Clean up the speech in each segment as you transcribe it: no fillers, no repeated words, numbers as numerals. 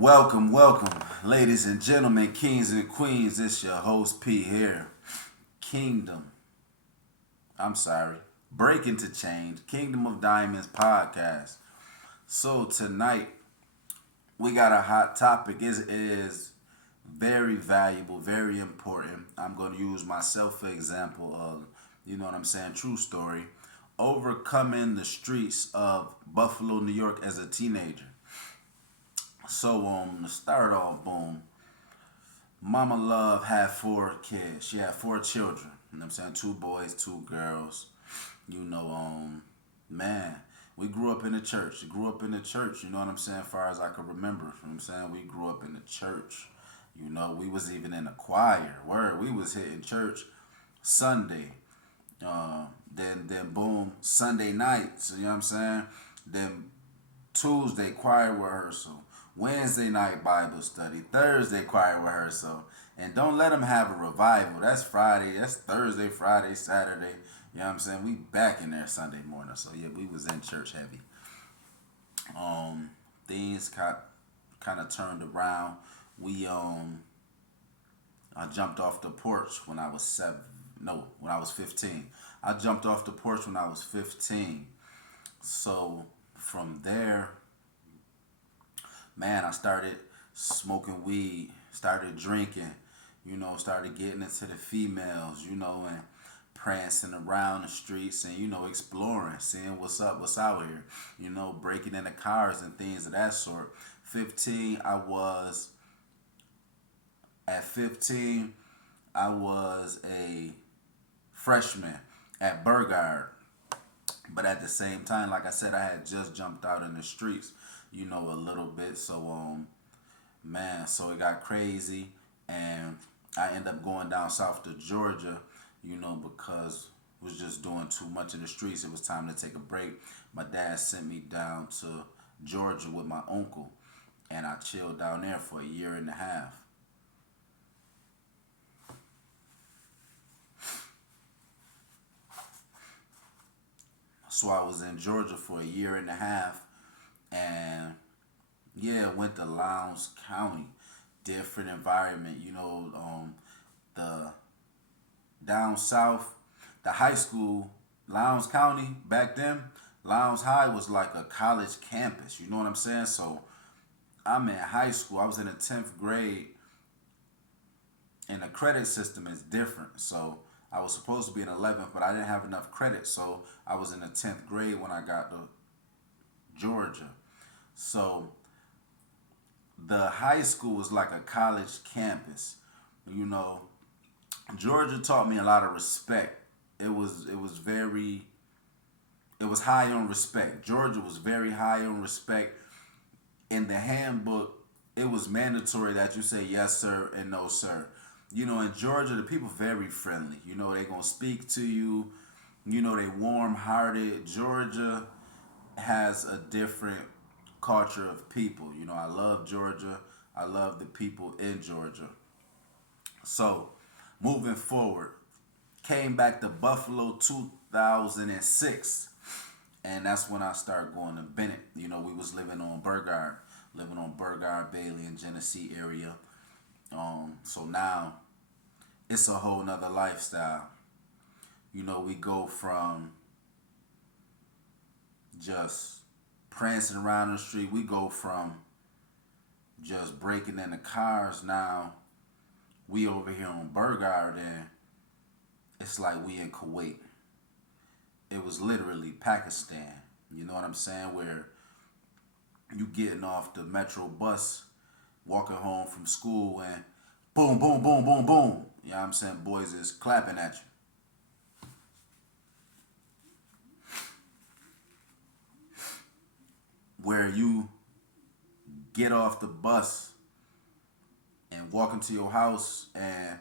Welcome, ladies and gentlemen, kings and queens. It's your host P here. Kingdom. I'm sorry. Breaking to Change. Kingdom of Diamonds podcast. So tonight we got a hot topic. It is very valuable, very important. I'm going to use myself for example of, true story. Overcoming the streets of Buffalo, New York as a teenager. So to start off, boom. Mama Love had four kids. She had four children. You know what I'm saying? Two boys, two girls. You know, man, we grew up in the church. Grew up in the church, you know what I'm saying, as far as I can remember. You know what I'm saying? We grew up in the church. You know, we was even in the choir. Word, we was hitting church Sunday. Then boom, Sunday nights, you know what I'm saying? Then Tuesday choir rehearsal, Wednesday night Bible study, Thursday choir rehearsal, and don't let them have a revival. That's Friday, that's Thursday, Friday, Saturday. You know what I'm saying? We back in there Sunday morning. So yeah, we was in church heavy. Things kind of turned around. We I jumped off the porch when I was seven. No, when I was 15. I jumped off the porch when I was 15. So from there, man, I started smoking weed, started drinking, started getting into the females, and prancing around the streets and, exploring, seeing what's up, what's out here, breaking into cars and things of that sort. 15, at 15, I was a freshman at Burgard. But at the same time, like I said, I had just jumped out in the streets, a little bit. So, man, so it got crazy. And I ended up going down south to Georgia, because I was just doing too much in the streets. It was time to take a break. My dad sent me down to Georgia with my uncle. And I chilled down there for a year and a half. So I was in Georgia for a year and a half, and yeah, went to Lowndes County, different environment. The down south, the high school, Lowndes County back then, Lowndes High was like a college campus. You know what I'm saying? So I'm in high school. I was in the 10th grade, and the credit system is different. So I was supposed to be in 11th, but I didn't have enough credit. So I was in the 10th grade when I got to Georgia. So the high school was like a college campus. You know, Georgia taught me a lot of respect. It was high on respect. Georgia was very high on respect. In the handbook, it was mandatory that you say yes sir and no sir. In Georgia, the people very friendly. They gonna speak to you. They warm hearted. Georgia has a different culture of people. I love Georgia. I love the people in Georgia. So, moving forward, came back to Buffalo 2006. And that's when I started going to Bennett. We was living on Burgard, Bailey, and Genesee area. So now it's a whole nother lifestyle. We go from just prancing around the street. We go from just breaking into cars. Now we over here on Burgard, and it's like we in Kuwait. It was literally Pakistan. You know what I'm saying? Where you getting off the metro bus, walking home from school, and boom, boom, boom, boom, boom. You know what I'm saying? Boys is clapping at you. Where you get off the bus and walk into your house, and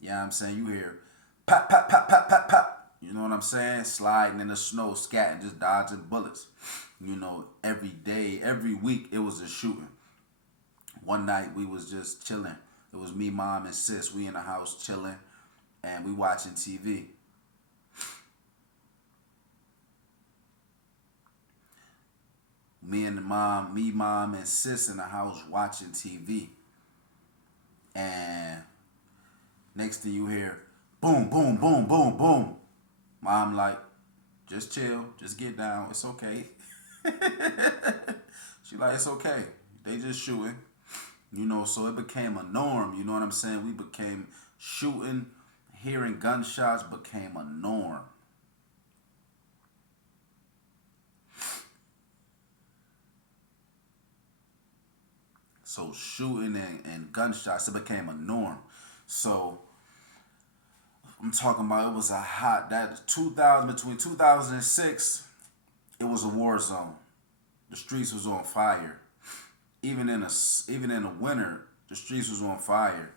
you know what I'm saying, you hear pop, pop, pop, pop, pop, pop. You know what I'm saying? Sliding in the snow, scatting, just dodging bullets. Every day, every week, it was a shooting. One night we was just chilling. It was me, mom, and sis. We in the house chilling, and we watching TV. Mom, and sis in the house watching TV. And next thing you hear, boom, boom, boom, boom, boom. Mom like, just chill, just get down, it's okay. She like, it's okay. They just shooting. So it became a norm, you know what I'm saying? We became shooting, hearing gunshots became a norm. So shooting and gunshots, it became a norm. So I'm talking about it was a hot that 2000 between 2006, it was a war zone. The streets was on fire. Even in the winter, the streets was on fire.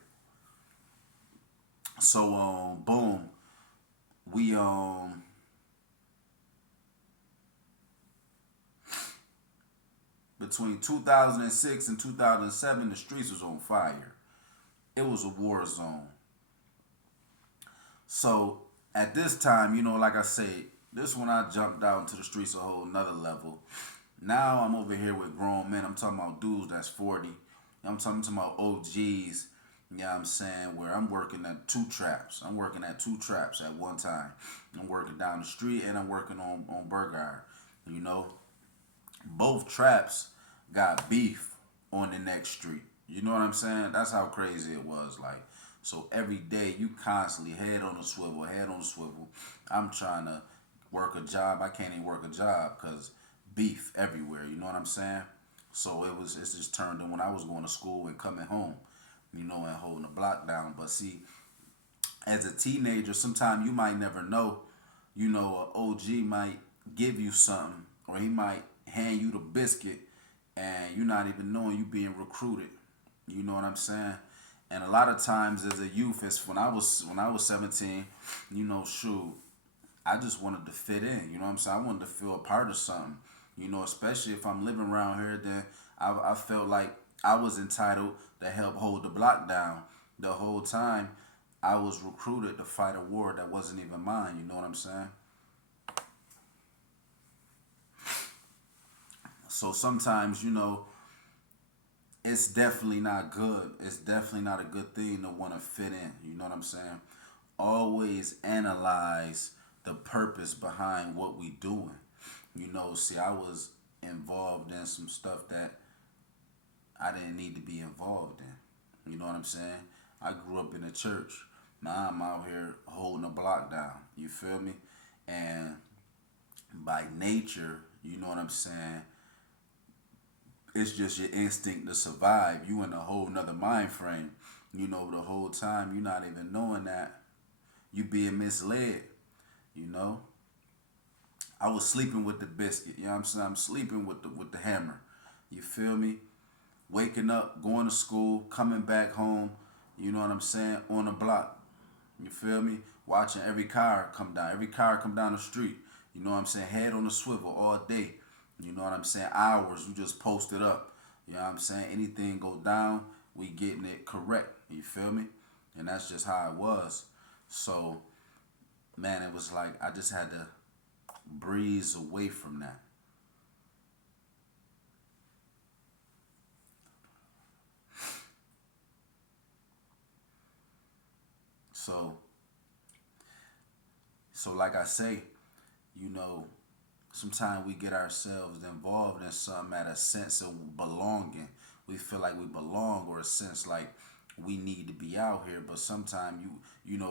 So boom, we between 2006 and 2007, the streets was on fire. It was a war zone. So at this time, like I said, this when I jumped out into the streets a whole nother level. Now I'm over here with grown men. I'm talking about dudes that's 40. I'm talking about OGs. You know what I'm saying? Where I'm working at two traps. I'm working at two traps at one time. I'm working down the street and I'm working on Burger. You know, both traps got beef on the next street. You know what I'm saying? That's how crazy it was. Like, so every day you constantly head on the swivel, head on the swivel. I'm trying to work a job. I can't even work a job because beef everywhere. You know what I'm saying? So it's just turned in when I was going to school and coming home, and holding the block down. But see, as a teenager, sometimes you might never know. A OG might give you something, or he might hand you the biscuit, and you're not even knowing you being recruited. You know what I'm saying? And a lot of times as a youth, it's when I was 17, shoot, I just wanted to fit in. You know what I'm saying? I wanted to feel a part of something. Especially if I'm living around here, then I felt like I was entitled to help hold the block down. The whole time, I was recruited to fight a war that wasn't even mine. You know what I'm saying? So sometimes, it's definitely not good. It's definitely not a good thing to want to fit in. You know what I'm saying? Always analyze the purpose behind what we doing. See, I was involved in some stuff that I didn't need to be involved in. You know what I'm saying? I grew up in the church. Now I'm out here holding a block down. You feel me? And by nature, you know what I'm saying? It's just your instinct to survive. You in a whole nother mind frame. The whole time you're not even knowing that you being misled. You know, I was sleeping with the biscuit. You know what I'm saying? I'm sleeping with the hammer. You feel me? Waking up, going to school, coming back home. You know what I'm saying? On the block. You feel me? Watching every car come down. Every car come down the street. You know what I'm saying? Head on the swivel all day. You know what I'm saying? Hours, you just posted up. You know what I'm saying? Anything go down, we getting it correct. You feel me? And that's just how it was. So, man, it was like I just had to breeze away from that. So, like I say, you know, sometimes we get ourselves involved in something at a sense of belonging. We feel like we belong, or a sense like we need to be out here. But sometimes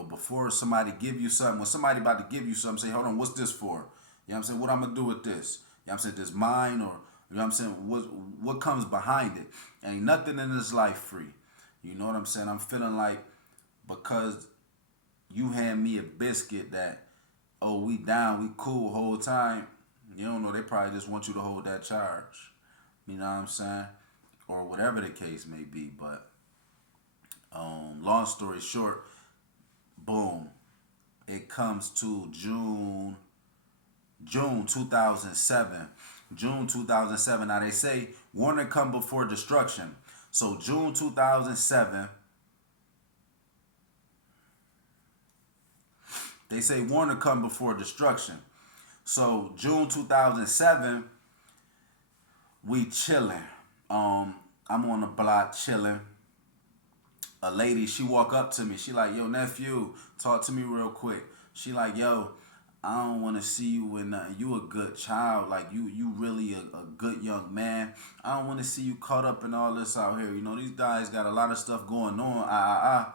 before somebody give you something, when somebody about to give you something, say, hold on, what's this for? You know what I'm saying? What I'm gonna do with this? You know what I'm saying? This mine, or you know what I'm saying? What comes behind it? Ain't nothing in this life free. You know what I'm saying? I'm feeling like because you hand me a biscuit that, oh, we down, we cool whole time. You don't know, they probably just want you to hold that charge. You know what I'm saying? Or whatever the case may be. But long story short, boom. It comes to June 2007. June 2007. Now they say warning come before destruction. So June 2007, they say warning come before destruction. So June 2007, We chilling. I'm on the block chilling. A lady, she walk up to me. She like, yo, nephew, talk to me real quick. She like, yo, I don't want to see you with nothing. You a good child. Like, you really a good young man. I don't want to see you caught up in all this out here. You know, these guys got a lot of stuff going on.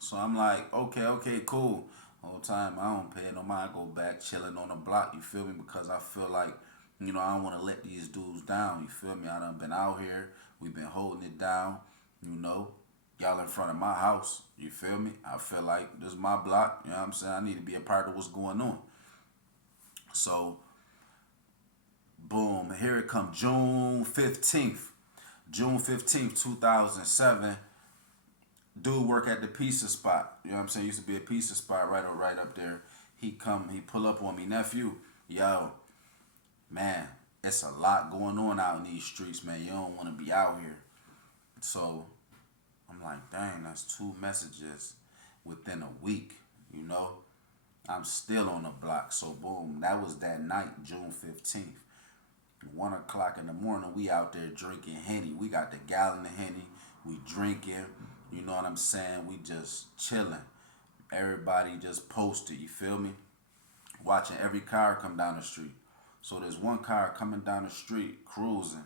So I'm like, okay, cool. Whole time, I don't pay no mind. I go back chilling on the block. You feel me? Because I feel like, you know, I don't want to let these dudes down. You feel me? I done been out here. We been holding it down. You know, y'all in front of my house. You feel me? I feel like this is my block. You know what I'm saying? I need to be a part of what's going on. So, boom, here it comes June 15th. June 15th, 2007. Dude work at the pizza spot. You know what I'm saying? Used to be a pizza spot right up there. He pull up on me, nephew. Yo, man, it's a lot going on out in these streets, man. You don't want to be out here. So I'm like, dang, that's 2 messages within a week, you know? I'm still on the block. So boom, that was that night, June 15th. 1 o'clock in the morning, we out there drinking Henny. We got the gallon of Henny. We drinking. You know what I'm saying? We just chilling. Everybody just posted, you feel me? Watching every car come down the street. So there's one car coming down the street, cruising.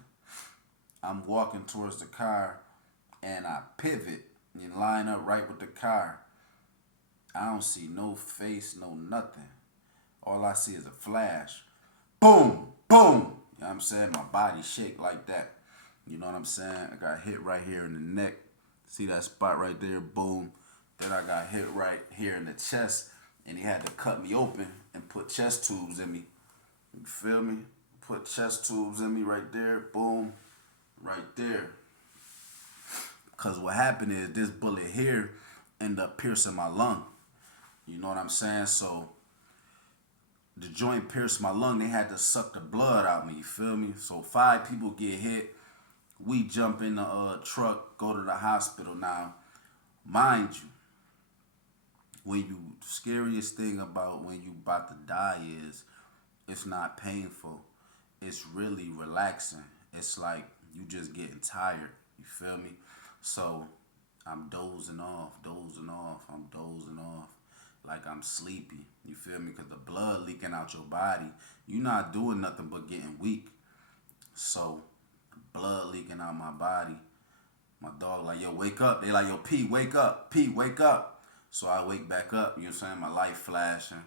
I'm walking towards the car and I pivot and line up right with the car. I don't see no face, no nothing. All I see is a flash. Boom, boom. You know what I'm saying? My body shake like that. You know what I'm saying? I got hit right here in the neck. See that spot right there? Boom. Then I got hit right here in the chest. And he had to cut me open and put chest tubes in me. You feel me? Put chest tubes in me right there. Boom. Right there. Because what happened is this bullet here ended up piercing my lung. You know what I'm saying? So the joint pierced my lung. They had to suck the blood out me. You feel me? So 5 people get hit. We jump in the truck, go to the hospital. Now, mind you, scariest thing about when you about to die is it's not painful. It's really relaxing. It's like you just getting tired. You feel me? So I'm dozing off. I'm dozing off. Like I'm sleepy. You feel me? Because the blood leaking out your body. You're not doing nothing but getting weak. So blood leaking out my body. My dog like, yo, wake up. They like, yo, P, wake up. P, wake up. So I wake back up. You know what I'm saying? My light flashing.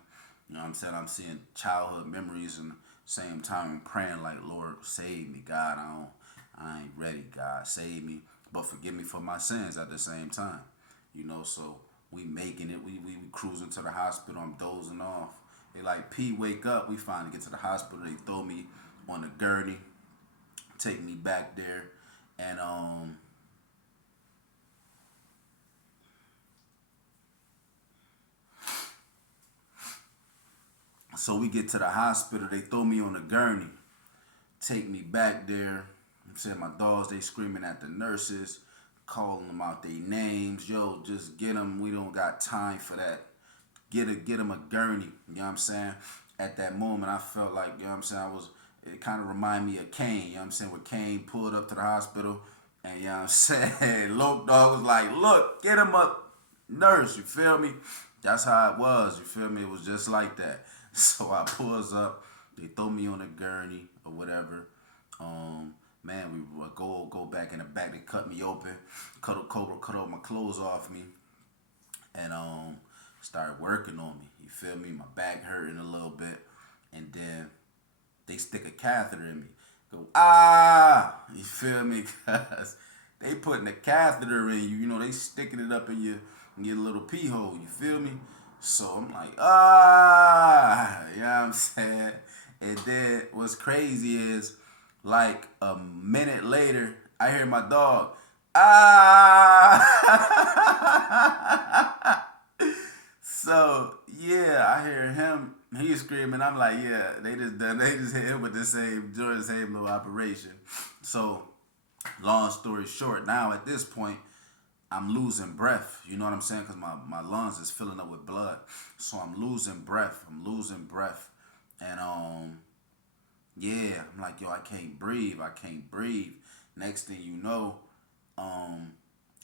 You know what I'm saying? I'm seeing childhood memories and same time I'm praying like, Lord, save me, God. I ain't ready, God. Save me. But forgive me for my sins at the same time. You know, so we making it. We cruising to the hospital. I'm dozing off. They like, P, wake up. We finally get to the hospital. They throw me on the gurney, take me back there, and so we get to the hospital. They throw me on the gurney, take me back there. Said my dogs, they screaming at the nurses, calling them out their names. Yo, just get them. We don't got time for that. Get them a gurney. You know what I'm saying? At that moment, I felt like, you know what I'm saying, it kind of reminded me of Kane. You know what I'm saying? When Kane pulled up to the hospital, and you know what I'm saying, Loke Dog was like, look, get him up, nurse. You feel me? That's how it was. You feel me? It was just like that. So I pulls up. They throw me on a gurney or whatever. Man, we would go back in the back. They cut me open, cut all my clothes off me, and started working on me. You feel me? My back hurting a little bit, and then they stick a catheter in me. Go you feel me? Cause they putting a catheter in you. You know they sticking it up in your little pee hole. You feel me? So I'm like you know what I'm saying? And then what's crazy is like a minute later, I hear my dog, So yeah, I hear him. He's screaming. I'm like, yeah, they just hit him with the same during the same little operation. So, long story short, now at this point, I'm losing breath. You know what I'm saying? Because my lungs is filling up with blood. So I'm losing breath. And Yeah, I'm like, yo, I can't breathe. I can't breathe. Next thing you know, um,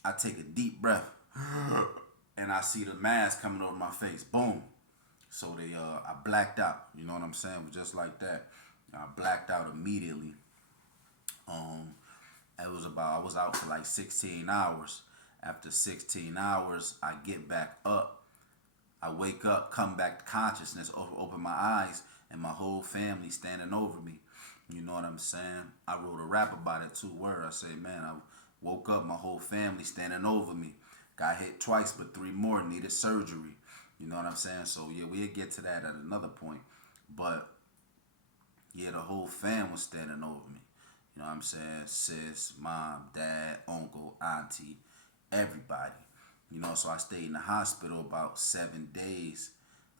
I take a deep breath and I see the mask coming over my face. Boom. So I blacked out. You know what I'm saying? Just like that. I blacked out immediately. Um, I was out for like 16 hours. After 16 hours, I get back up. I wake up, come back to consciousness, open my eyes, and my whole family standing over me. You know what I'm saying? I wrote a rap about it too, where I say, man, I woke up, my whole family standing over me. Got hit twice, but three more needed surgery. You know what I'm saying? So yeah, we'll get to that at another point. But yeah, the whole fam was standing over me. You know what I'm saying? Sis, mom, dad, uncle, auntie, everybody. You know, so I stayed in the hospital about 7 days.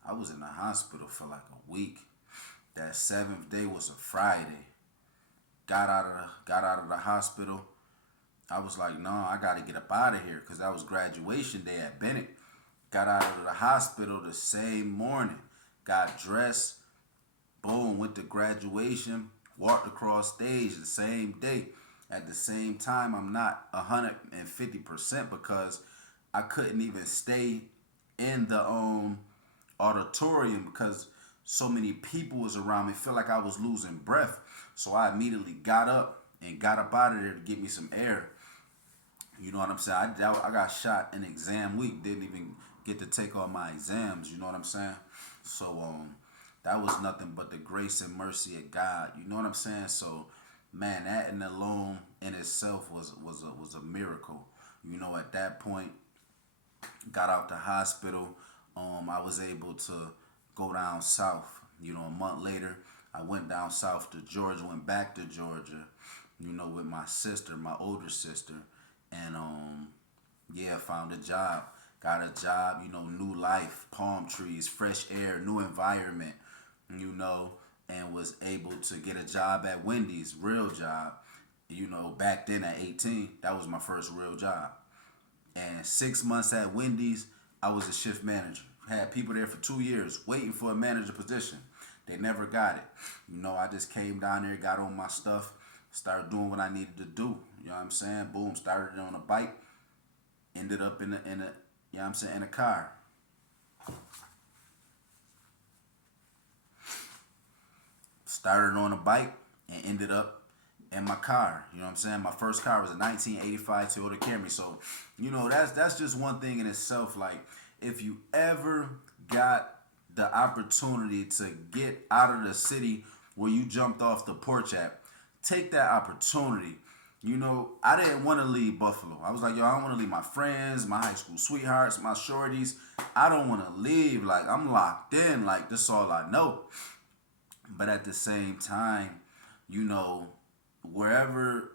I was in the hospital for like a week. That seventh day was a Friday. Got out of the hospital. I was like, no, I gotta get up out of here because that was graduation day at Bennett. Got out of the hospital the same morning. Got dressed, boom, went to graduation, walked across stage the same day. At the same time, I'm not 150% because I couldn't even stay in the auditorium because so many people was around me. Felt like I was losing breath. So I immediately got up and got up out of there to get me some air. You know what I'm saying? I got shot in exam week. Didn't even get to take all my exams. You know what I'm saying? So that was nothing but the grace and mercy of God. You know what I'm saying? So man, that in alone in itself was a miracle. You know, at that point, got out the hospital. I was able to go down south. You know, a month later, I went down south to Georgia. Went back to Georgia. You know, with my sister, my older sister, and yeah, found a job. Got a job, you know, new life, palm trees, fresh air, new environment, you know, and was able to get a job at Wendy's, real job. You know, back then at 18, that was my first real job. And 6 months at Wendy's, I was a shift manager. Had people there for 2 years waiting for a manager position. They never got it. You know, I just came down there, got on my stuff, started doing what I needed to do. You know what I'm saying? Boom, started on a bike, ended up in a you know what I'm saying, in a car. Started on a bike and ended up in my car. You know what I'm saying? My first car was a 1985 Toyota Camry. So, you know, that's just one thing in itself. Like, if you ever got the opportunity to get out of the city where you jumped off the porch at, take that opportunity. You know, I didn't want to leave Buffalo. I was like, yo, I don't want to leave my friends, my high school sweethearts, my shorties. I don't want to leave. Like, I'm locked in. Like, this is all I know. But at the same time, you know, wherever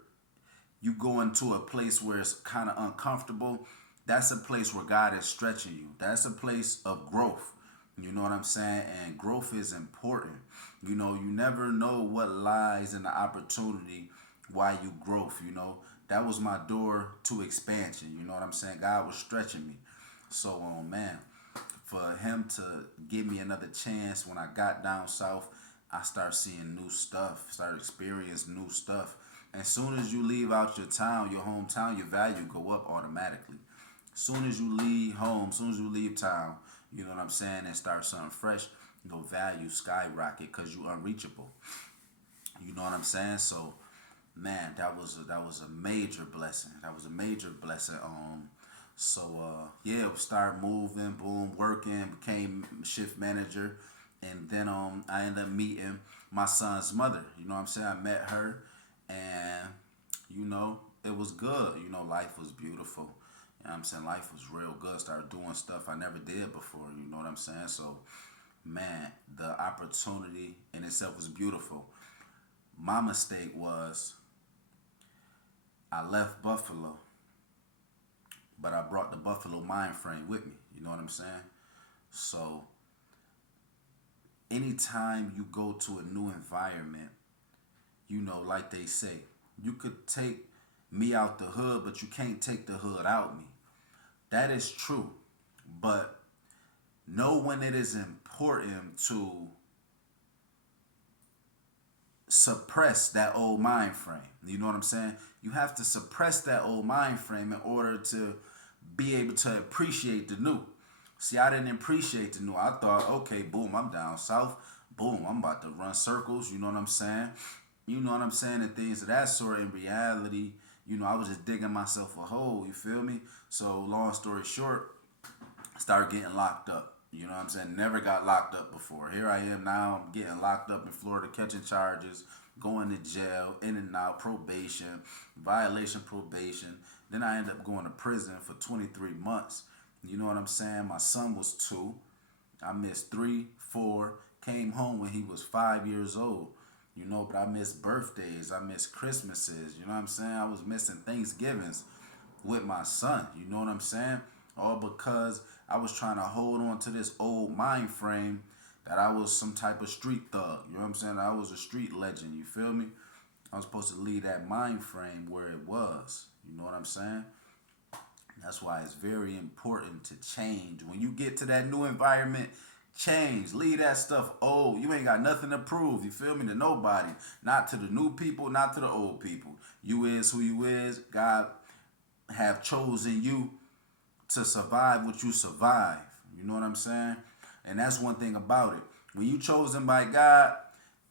you go into a place where it's kind of uncomfortable, that's a place where God is stretching you. That's a place of growth. You know what I'm saying? And growth is important. You know, you never know what lies in the opportunity while you growth, you know. That was my door to expansion. You know what I'm saying? God was stretching me. So, man, for him to give me another chance when I got down south, I start seeing new stuff, start experiencing new stuff. As soon as you leave out your town, your hometown, your value go up automatically. As soon as you leave home, as soon as you leave town, you know what I'm saying, and start something fresh, your value skyrocket because you unreachable. You know what I'm saying? So, man, that was a major blessing. That was a major blessing. Yeah, start moving, boom, working, became shift manager, and then I ended up meeting my son's mother. You know what I'm saying? I met her, and you know it was good. You know, life was beautiful. You know what I'm saying? Life was real good. Started doing stuff I never did before. You know what I'm saying? So, man, the opportunity in itself was beautiful. My mistake was I left Buffalo, but I brought the Buffalo mind frame with me. You know what I'm saying? So anytime you go to a new environment, you know, like they say, you could take me out the hood, but you can't take the hood out me. That is true. But know when it is important to suppress that old mind frame. You know what I'm saying? You have to suppress that old mind frame in order to be able to appreciate the new. See, I didn't appreciate the new. I thought, okay, boom, I'm down south. Boom, I'm about to run circles. You know what I'm saying? You know what I'm saying? And things of that sort. In reality, I was just digging myself a hole. You feel me? So, long story short, started getting locked up. You know what I'm saying? Never got locked up before. Here I am now. I'm getting locked up in Florida, catching charges, going to jail, in and out, probation, violation probation. Then I end up going to prison for 23 months. You know what I'm saying? My son was 2. I missed 3, 4. Came home when he was 5 years old. But I missed birthdays. I missed Christmases. You know what I'm saying? I was missing Thanksgivings with my son. You know what I'm saying? All because I was trying to hold on to this old mind frame that I was some type of street thug. You know what I'm saying? I was a street legend. You feel me? I was supposed to leave that mind frame where it was. You know what I'm saying? That's why it's very important to change. When you get to that new environment, change. Leave that stuff old. You ain't got nothing to prove. You feel me? To nobody. Not to the new people, not to the old people. You is who you is. God have chosen you to survive what you survive. You know what I'm saying? And that's one thing about it. When you chosen by God,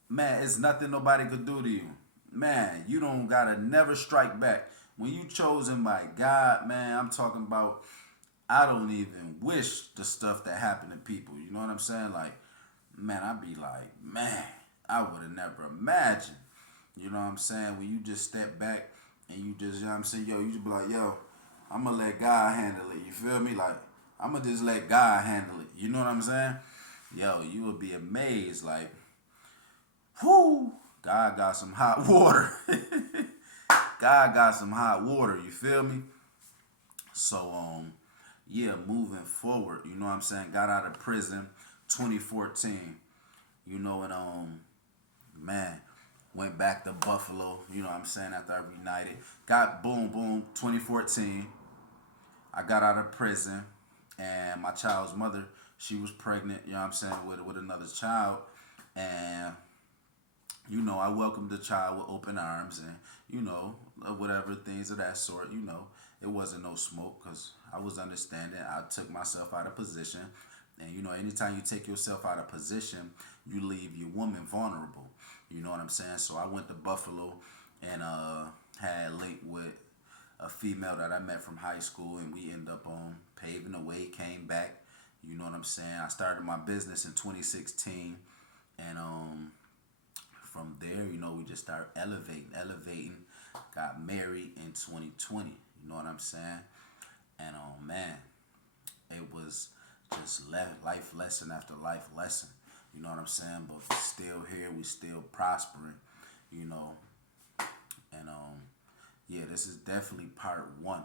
man, it's nothing nobody could do to you. Man, you don't gotta never strike back. When you chosen by God, man, I'm talking about I don't even wish the stuff that happened to people. You know what I'm saying? Like, man, I'd be like, man, I would have never imagined. You know what I'm saying? When you just step back and you just, you know what I'm saying? Yo, you just be like, yo, I'm going to let God handle it. You feel me? Like, I'm going to just let God handle it. You know what I'm saying? Yo, you will be amazed. Like, whoo, God got some hot water. God got some hot water. You feel me? So, yeah, moving forward, you know what I'm saying? Got out of prison 2014. And man, went back to Buffalo, you know what I'm saying, after I reunited. Got boom, 2014. I got out of prison and my child's mother, she was pregnant, you know what I'm saying, with another child. And I welcomed the child with open arms and, whatever things of that sort, It wasn't no smoke because I was understanding. I took myself out of position. And, anytime you take yourself out of position, you leave your woman vulnerable. You know what I'm saying? So I went to Buffalo and had linked with a female that I met from high school. And we ended up paving the way, came back. You know what I'm saying? I started my business in 2016. And from there, we just started elevating. Got married in 2020. You know what I'm saying? And man, it was just life lesson after life lesson. You know what I'm saying? But we're still here, we still prospering. You know, and yeah, this is definitely part 1.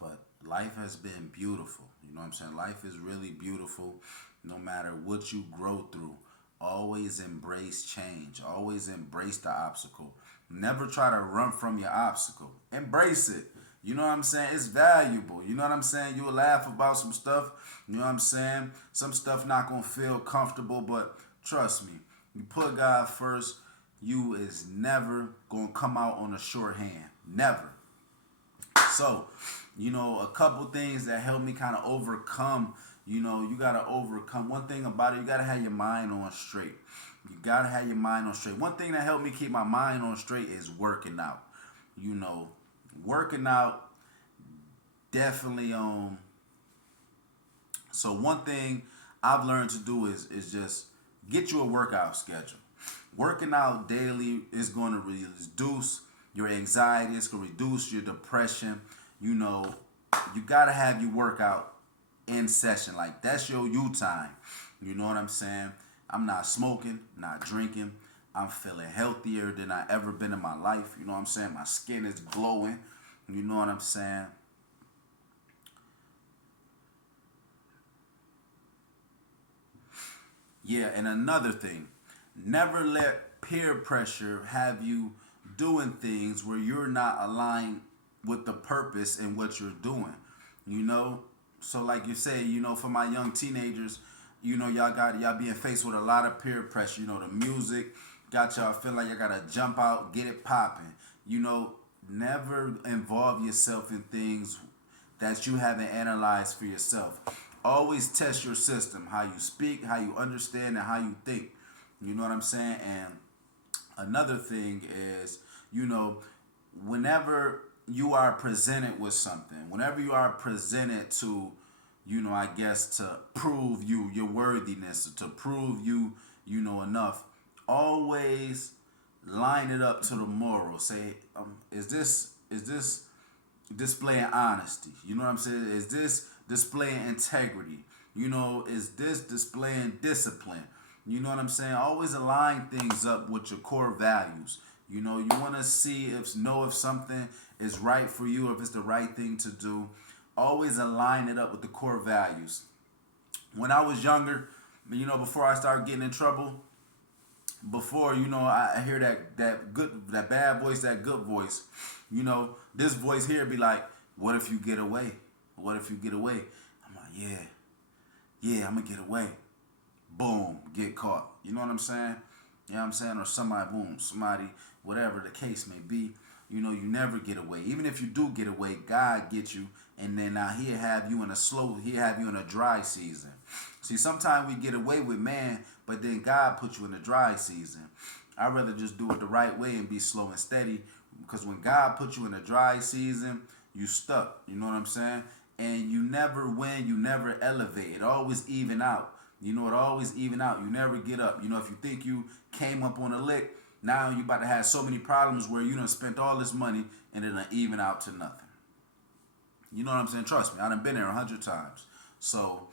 But life has been beautiful. You know what I'm saying? Life is really beautiful. No matter what you grow through, always embrace change. Always embrace the obstacle. Never try to run from your obstacle. Embrace it. You know what I'm saying? It's valuable. You know what I'm saying? You'll laugh about some stuff. You know what I'm saying? Some stuff not going to feel comfortable, but trust me, you put God first, you is never going to come out on a shorthand. Never. So, a couple things that help me kind of overcome, you got to overcome. One thing about it, you got to have your mind on straight. You got to have your mind on straight. One thing that helped me keep my mind on straight is working out. Working out definitely so one thing I've learned to do is just get you a workout schedule. Working out daily is going to reduce your anxiety, it's going to reduce your depression. You got to have your workout in session. Like, that's your you time. You know what I'm saying? I'm not smoking, not drinking. I'm feeling healthier than I ever been in my life. You know what I'm saying? My skin is glowing. You know what I'm saying? Yeah, and another thing, never let peer pressure have you doing things where you're not aligned with the purpose and what you're doing. You know? So like you say, for my young teenagers, y'all being faced with a lot of peer pressure, the music, got y'all feel like I gotta jump out, get it popping. You know, never involve yourself in things that you haven't analyzed for yourself. Always test your system, how you speak, how you understand, and how you think. You know what I'm saying? And another thing is, you know, whenever you are presented with something, whenever you are presented to, you know, I guess to prove your worthiness, to prove you know enough, always line it up to the moral. Say, is this displaying honesty? You know what I'm saying? Is this displaying integrity? You know, is this displaying discipline? You know what I'm saying? Always align things up with your core values. You know, you want to see if something is right for you, or if it's the right thing to do. Always align it up with the core values. When I was younger, you know, before I started getting in trouble, before, you know, I hear that bad voice, that good voice. You know, this voice here be like, what if you get away? What if you get away? I'm like, yeah, I'm gonna get away. Boom, get caught. You know what I'm saying? You know what I'm saying? Or somebody, whatever the case may be. You know, you never get away. Even if you do get away, God get you, and then now he'll have you in a dry season. See, sometimes we get away with man, but then God put you in a dry season. I'd rather just do it the right way and be slow and steady, because when God put you in a dry season, you stuck. You know what I'm saying? And you never win, you never elevate. It always even out. You know, it always even out. You never get up. You know, if you think you came up on a lick, now you about to have so many problems where you done spent all this money and it done even out to nothing. You know what I'm saying? Trust me, I done been there 100 times. So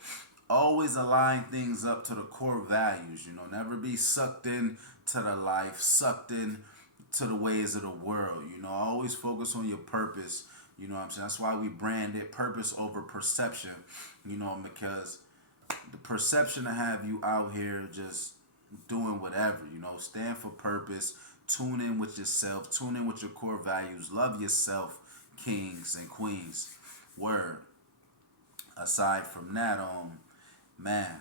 always align things up to the core values. You know, never be sucked in to the life, sucked in to the ways of the world. You know, always focus on your purpose. You know what I'm saying? That's why we brand it purpose over perception. You know, because the perception to have you out here just doing whatever, you know, stand for purpose, tune in with yourself, tune in with your core values, love yourself, kings and queens. Word. Aside from that, man,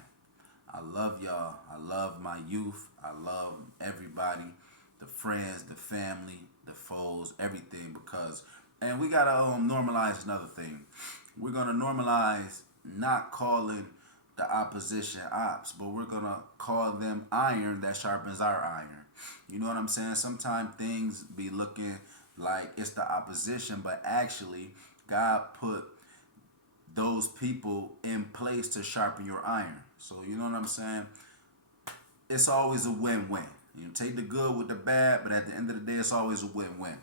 I love y'all. I love my youth. I love everybody, the friends, the family, the foes, everything. Because, and we gotta normalize another thing. We're gonna normalize not calling the opposition ops, but we're gonna call them iron that sharpens our iron. You know what I'm saying? Sometimes things be looking like it's the opposition, but actually God put those people in place to sharpen your iron. So you know what I'm saying? It's always a win-win. You know, take the good with the bad, but at the end of the day, it's always a win-win.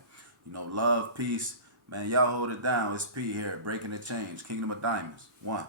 You know, love, peace, man. Y'all hold it down. It's P here, breaking the change. Kingdom of Diamonds. One.